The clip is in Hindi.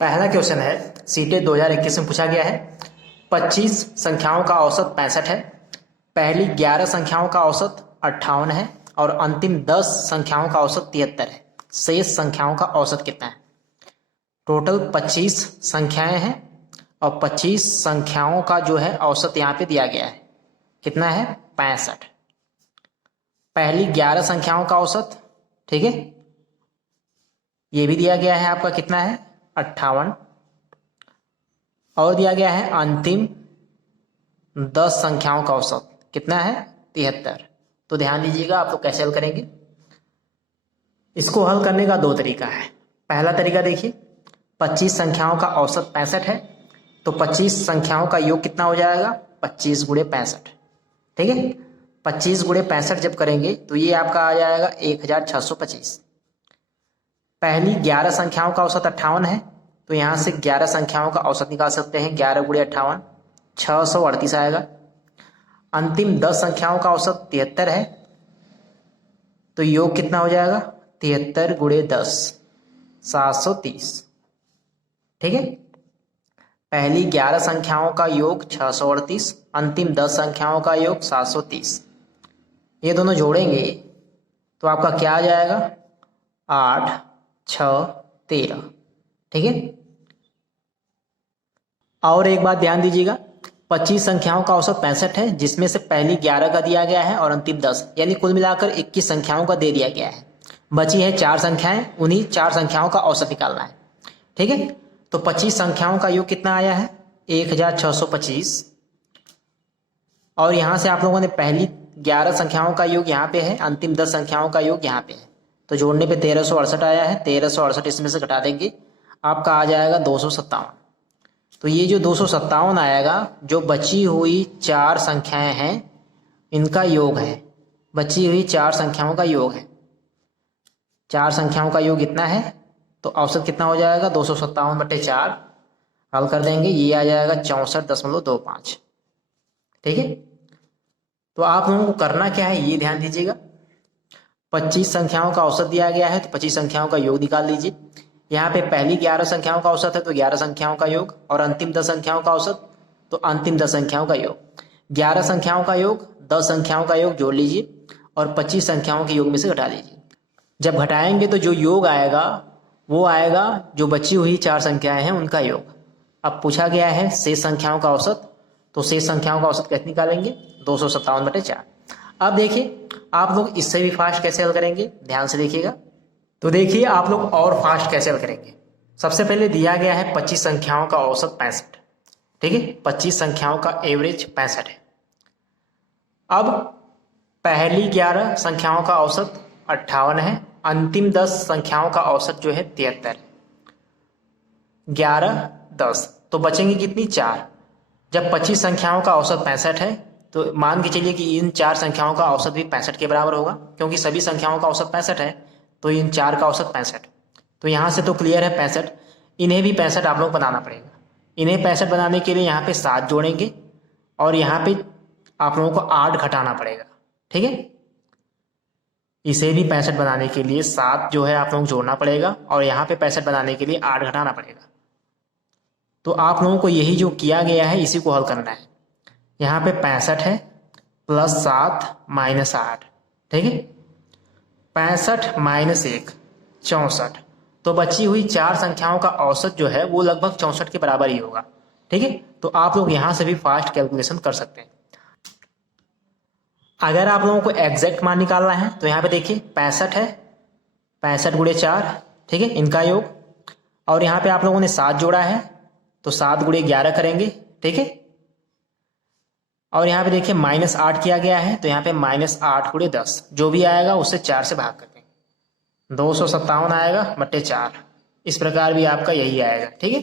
पहला क्वेश्चन है सीटेट 2021 में पूछा गया है। 25 संख्याओं का औसत 65 है, पहली 11 संख्याओं का औसत 58 है और अंतिम 10 संख्याओं का औसत 73 है। शेष संख्याओं का औसत कितना है? टोटल 25 संख्याएं हैं और 25 संख्याओं का जो है औसत यहाँ पे दिया गया है। कितना है? 65। पहली 11 संख्याओं का औसत, ठीक है, ये भी दिया गया है आपका, कितना है? 58। और दिया गया है अंतिम 10 संख्याओं का औसत, कितना है? 73। तो ध्यान दीजिएगा आप लोग कैसे हल करेंगे। इसको हल करने का दो तरीका है। पहला तरीका देखिए, 25 संख्याओं का औसत 65 है, तो 25 संख्याओं का योग कितना हो जाएगा? 25 गुणे 65, ठीक है। 25 गुणे 65 जब करेंगे तो ये आपका आ जाएगा 1625। पहली 11 संख्याओं का औसत 58 है, तो यहां से 11 संख्याओं का औसत निकाल सकते हैं। 11 गुणे 58 638 आएगा। अंतिम 10 संख्याओं का औसत 73 है, तो योग कितना हो जाएगा? 73 गुणे 10 730, ठीक है। पहली 11 संख्याओं का योग 638, अंतिम 10 संख्याओं का योग 730। ये दोनों जोड़ेंगे तो आपका क्या आ जाएगा? 8 6 13, ठीक है। और एक बात ध्यान दीजिएगा, 25 संख्याओं का औसत 65 है, जिसमें से पहली 11 का दिया गया है और अंतिम 10, यानी कुल मिलाकर 21 संख्याओं का दे दिया गया है। बची है 4 संख्याएं, उन्हीं 4 संख्याओं का औसत निकालना है, ठीक है। तो 25 संख्याओं का योग कितना आया है? 1625। और यहां से आप लोगों ने पहली 11 संख्याओं का योग यहाँ पे है, अंतिम 10 संख्याओं का योग यहाँ पे है, तो जोड़ने पे 1368 आया है। 1368 इसमें से घटा देंगे, आपका आ जाएगा 257। तो ये जो 257 आएगा, जो बची हुई 4 संख्याएं हैं इनका योग है। बची हुई 4 संख्याओं का योग है। 4 संख्याओं का योग इतना है, तो औसत कितना हो जाएगा? 257/4। हल कर देंगे, ये आ जाएगा 64.25, ठीक है। तो आप लोगों को करना क्या है ये ध्यान दीजिएगा। 25 संख्याओं का औसत दिया गया है, तो 25 संख्याओं का योग निकाल लीजिए। यहाँ पे पहली 11 संख्याओं का औसत है, तो 11 संख्याओं का योग, और अंतिम 10 संख्याओं का औसत, तो अंतिम 10 संख्याओं का योग। 11 संख्याओं का योग 10 संख्याओं का योग जोड़ लीजिए और 25 संख्याओं के योग में से घटा लीजिए। जब घटाएंगे तो जो योग आएगा वो आएगा जो बची हुई 4 संख्याएं हैं उनका योग। अब पूछा गया है शेष संख्याओं का औसत, तो शेष संख्याओं का औसत कैसे निकालेंगे? 257/4। अब देखिए आप लोग इससे भी फास्ट कैसे हल करेंगे, ध्यान से देखिएगा। तो देखिए आप लोग और फास्ट कैसे हल करेंगे। सबसे पहले दिया गया है 25 संख्याओं का औसत 65, ठीक है। 25 संख्याओं का एवरेज 65 है। अब पहली 11 संख्याओं का औसत 58 है, अंतिम 10 संख्याओं का औसत जो है 73 है। 11 10, तो बचेंगी कितनी? 4। जब 25 संख्याओं का औसत 65 है, तो मान के चलिए कि इन 4 संख्याओं का औसत भी 65 के बराबर होगा, क्योंकि सभी संख्याओं का औसत 65 है, तो इन 4 का औसत 65। तो यहाँ से तो क्लियर है 65। इन्हें भी 65 आप लोग बनाना पड़ेगा। इन्हें 65 बनाने के लिए यहाँ पे 7 जोड़ेंगे और यहाँ पे आप लोगों को 8 घटाना पड़ेगा, ठीक है। इसे भी 65 बनाने के लिए 7 जो है आप लोग जोड़ना पड़ेगा और यहाँ पे 65 बनाने के लिए 8 घटाना पड़ेगा। तो आप लोगों को यही जो किया गया है इसी को हल करना है। यहाँ पे 65 है प्लस 7 माइनस 8, ठीक है। 65 माइनस 1 64। तो बची हुई 4 संख्याओं का औसत जो है वो लगभग 64 के बराबर ही होगा, ठीक है। तो आप लोग यहां से भी फास्ट कैलकुलेशन कर सकते हैं। अगर आप लोगों को एग्जैक्ट मान निकालना है तो यहाँ पे देखिए 65 है, 65 गुणे 4, ठीक है, इनका योग। और यहाँ पे आप लोगों ने 7 जोड़ा है, तो 7 गुणे 11 करेंगे, ठीक है। और यहाँ पे देखिए माइनस 8 किया गया है, तो यहाँ पे -8 गुणे 10, जो भी आएगा उससे 4 से भाग कर देंगे। 257 आएगा बट्टे 4। इस प्रकार भी आपका यही आएगा, ठीक है।